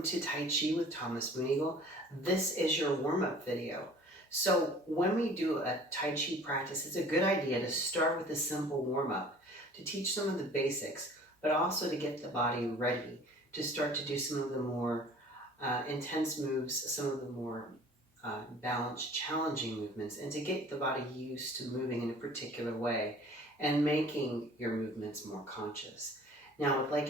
welcome to Tai Chi with Thomas Mooneygle. This is your warm-up video. So when we do a Tai Chi practice, it's a good idea to start with a simple warm-up to teach some of the basics, but also to get the body ready to start to do some of the more intense moves, some of the more balanced, challenging movements, and to get the body used to moving in a particular way and making your movements more conscious. Now, like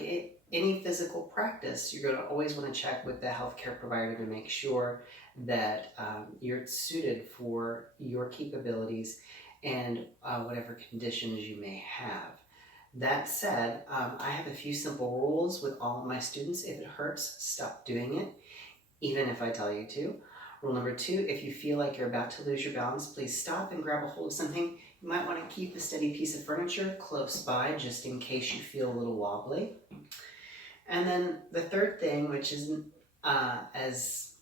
any physical practice, you're going to always want to check with the healthcare provider to make sure that you're suited for your capabilities and whatever conditions you may have. That said, I have a few simple rules with all of my students. If it hurts, stop doing it, even if I tell you to. Rule number 2, if you feel like you're about to lose your balance, please stop and grab a hold of something. You might want to keep a steady piece of furniture close by just in case you feel a little wobbly. And then the third thing, which isn't as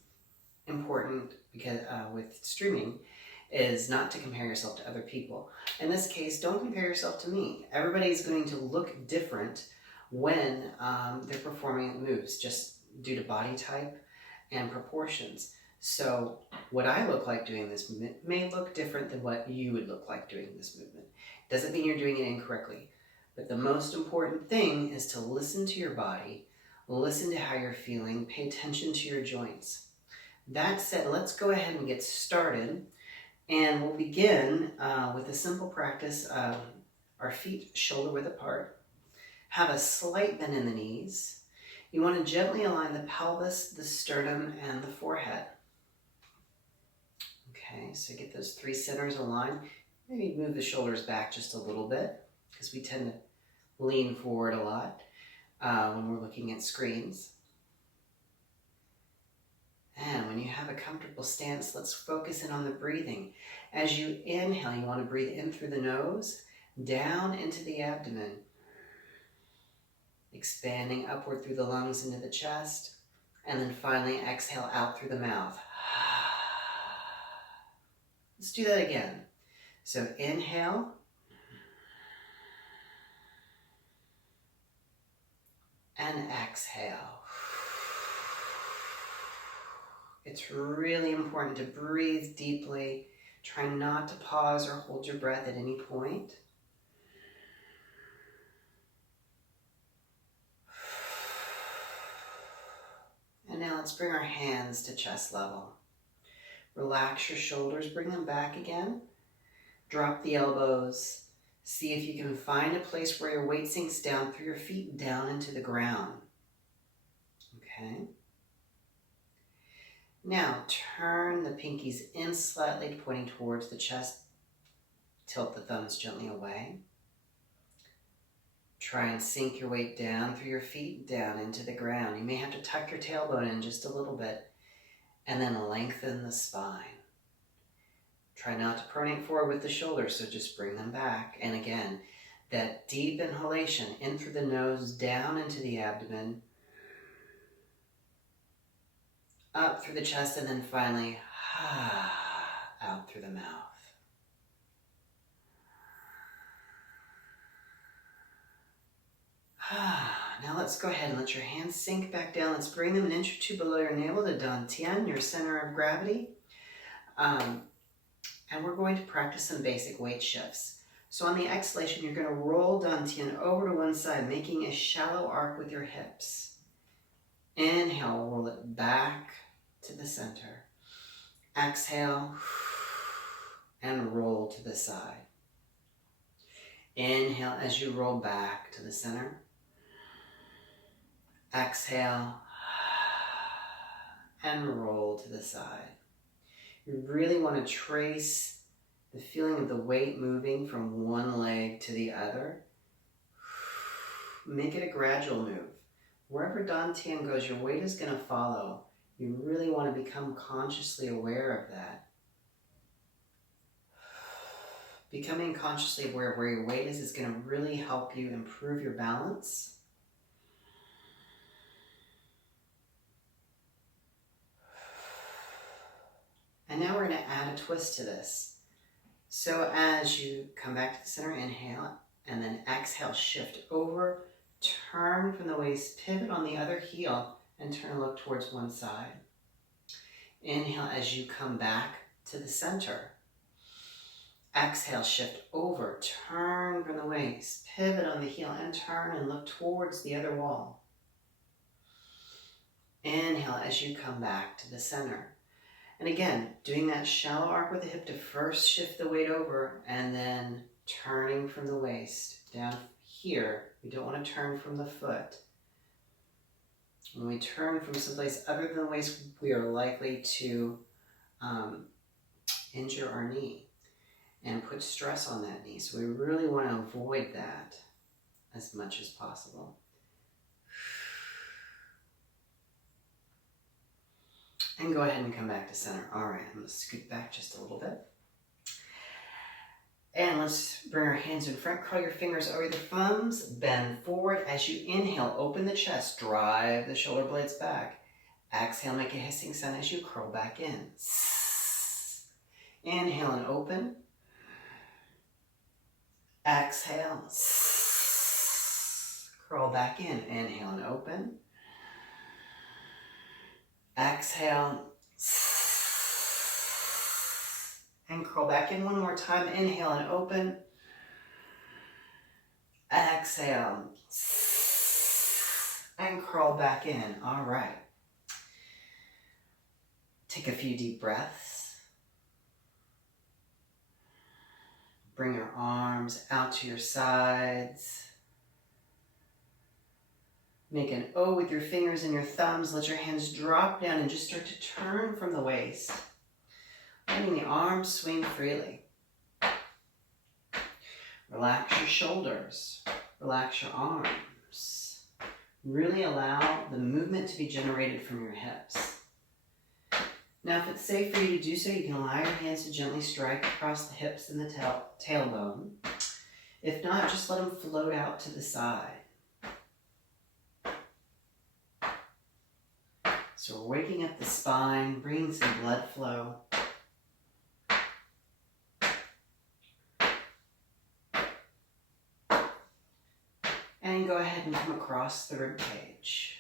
important because with streaming, is not to compare yourself to other people. In this case, don't compare yourself to me. Everybody's going to look different when they're performing moves, just due to body type and proportions. So what I look like doing this movement may look different than what you would look like doing this movement. Doesn't mean you're doing it incorrectly. But the most important thing is to listen to your body, listen to how you're feeling, pay attention to your joints. That said, let's go ahead and get started. And we'll begin with a simple practice of our feet shoulder width apart. Have a slight bend in the knees. You want to gently align the pelvis, the sternum, and the forehead. Okay, so get those 3 centers aligned. Maybe move the shoulders back just a little bit because we tend to lean forward a lot when we're looking at screens. And when you have a comfortable stance, let's focus in on the breathing. As you inhale, you want to breathe in through the nose, down into the abdomen, expanding upward through the lungs into the chest, and then finally exhale out through the mouth. Let's do that again. So inhale, and exhale. It's really important to breathe deeply. Try not to pause or hold your breath at any point. And now let's bring our hands to chest level. Relax your shoulders, bring them back again. Drop the elbows. See if you can find a place where your weight sinks down through your feet, down into the ground. Okay. Now turn the pinkies in slightly, pointing towards the chest. Tilt the thumbs gently away. Try and sink your weight down through your feet, down into the ground. You may have to tuck your tailbone in just a little bit, and then lengthen the spine. Try not to pronate forward with the shoulders, so just bring them back. And again, that deep inhalation in through the nose, down into the abdomen, up through the chest, and then finally, out through the mouth. Now let's go ahead and let your hands sink back down. Let's bring them an inch or 2 below your navel to Dantian, your center of gravity. And we're going to practice some basic weight shifts. So on the exhalation, you're going to roll Dantian over to one side, making a shallow arc with your hips. Inhale, roll it back to the center. Exhale, and roll to the side. Inhale as you roll back to the center. Exhale, and roll to the side. You really want to trace the feeling of the weight moving from one leg to the other. Make it a gradual move. Wherever Dantian goes, your weight is going to follow. You really want to become consciously aware of that. Becoming consciously aware of where your weight is going to really help you improve your balance. And now we're going to add a twist to this. So as you come back to the center, inhale, and then exhale, shift over, turn from the waist, pivot on the other heel, and turn and look towards one side. Inhale as you come back to the center. Exhale, shift over, turn from the waist, pivot on the heel and turn and look towards the other wall. Inhale as you come back to the center. And again, doing that shallow arc with the hip to first shift the weight over and then turning from the waist. Down here, we don't want to turn from the foot. When we turn from someplace other than the waist, we are likely to injure our knee and put stress on that knee. So we really want to avoid that as much as possible. And go ahead and come back to center. All right, I'm going to scoot back just a little bit. And let's bring our hands in front. Curl your fingers over the thumbs. Bend forward. As you inhale, open the chest. Drive the shoulder blades back. Exhale, make a hissing sound as you curl back in. Inhale and open. Exhale. Curl back in. Inhale and open. Exhale. And curl back in one more time. Inhale and open. Exhale. And curl back in. All right. Take a few deep breaths. Bring your arms out to your sides. Make an O with your fingers and your thumbs. Let your hands drop down and just start to turn from the waist. Letting the arms swing freely. Relax your shoulders. Relax your arms. Really allow the movement to be generated from your hips. Now, if it's safe for you to do so, you can allow your hands to gently strike across the hips and the tailbone. If not, just let them float out to the side. So we're waking up the spine, bringing some blood flow. And go ahead and come across the rib cage.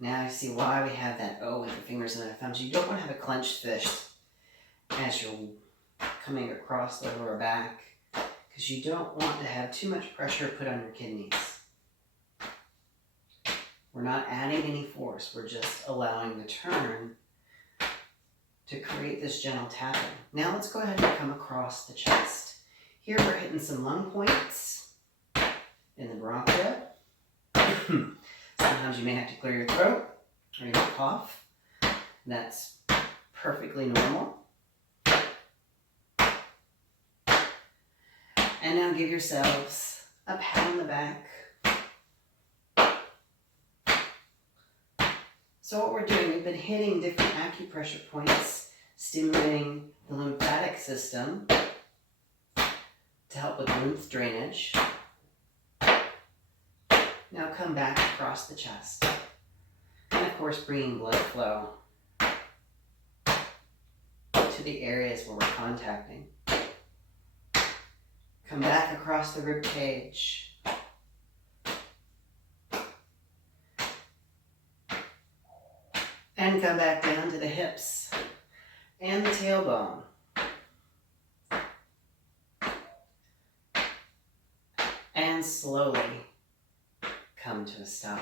Now you see why we have that O with the fingers and the thumbs. You don't want to have a clenched fist as you're coming across the lower back, because you don't want to have too much pressure put on your kidneys. We're not adding any force. We're just allowing the turn to create this gentle tapping. Now let's go ahead and come across the chest. Here we're hitting some lung points in the bronchia. Sometimes you may have to clear your throat or even cough. That's perfectly normal. And now give yourselves a pat on the back. So what we're doing, we've been hitting different acupressure points, stimulating the lymphatic system to help with lymph drainage. Now come back across the chest. And of course, bringing blood flow to the areas where we're contacting. Come back across the rib cage. And come back down to the hips and the tailbone. And slowly come to a stop.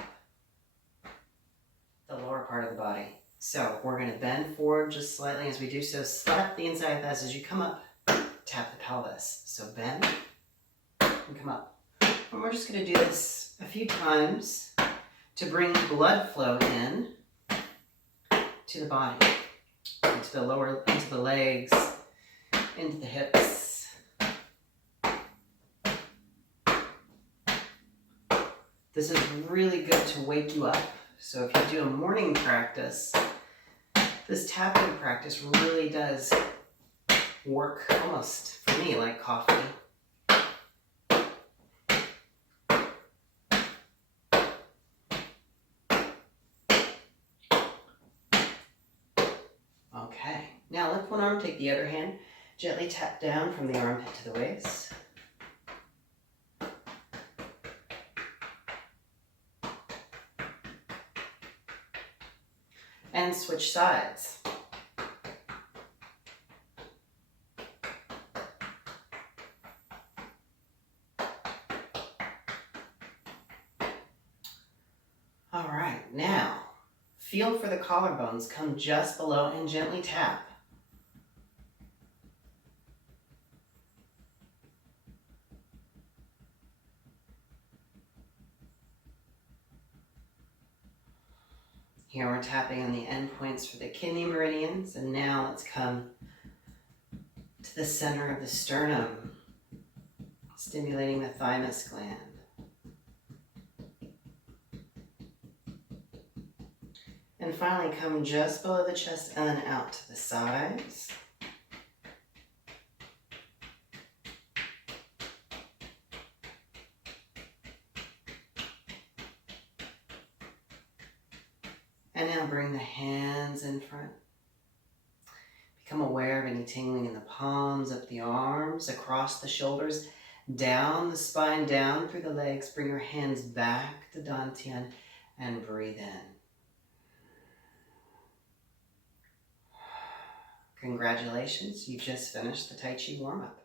The lower part of the body. So we're going to bend forward just slightly. As we do so, slap the inside of the thighs as you come up. Tap the pelvis. So bend and come up. And we're just going to do this a few times to bring blood flow in to the body, into the legs, into the hips. This is really good to wake you up. So if you do a morning practice, this tapping practice really does work almost, for me, like coffee. Okay, now lift one arm, take the other hand, gently tap down from the armpit to the waist. And switch sides. All right, now feel for the collarbones, come just below and gently tap. Here we're tapping on the end points for the kidney meridians, and now let's come to the center of the sternum, stimulating the thymus gland. And finally come just below the chest and then out to the sides. And now bring the hands in front. Become aware of any tingling in the palms, up the arms, across the shoulders, down the spine, down through the legs. Bring your hands back to Dantian and breathe in. Congratulations, you've just finished the Tai Chi warm-up.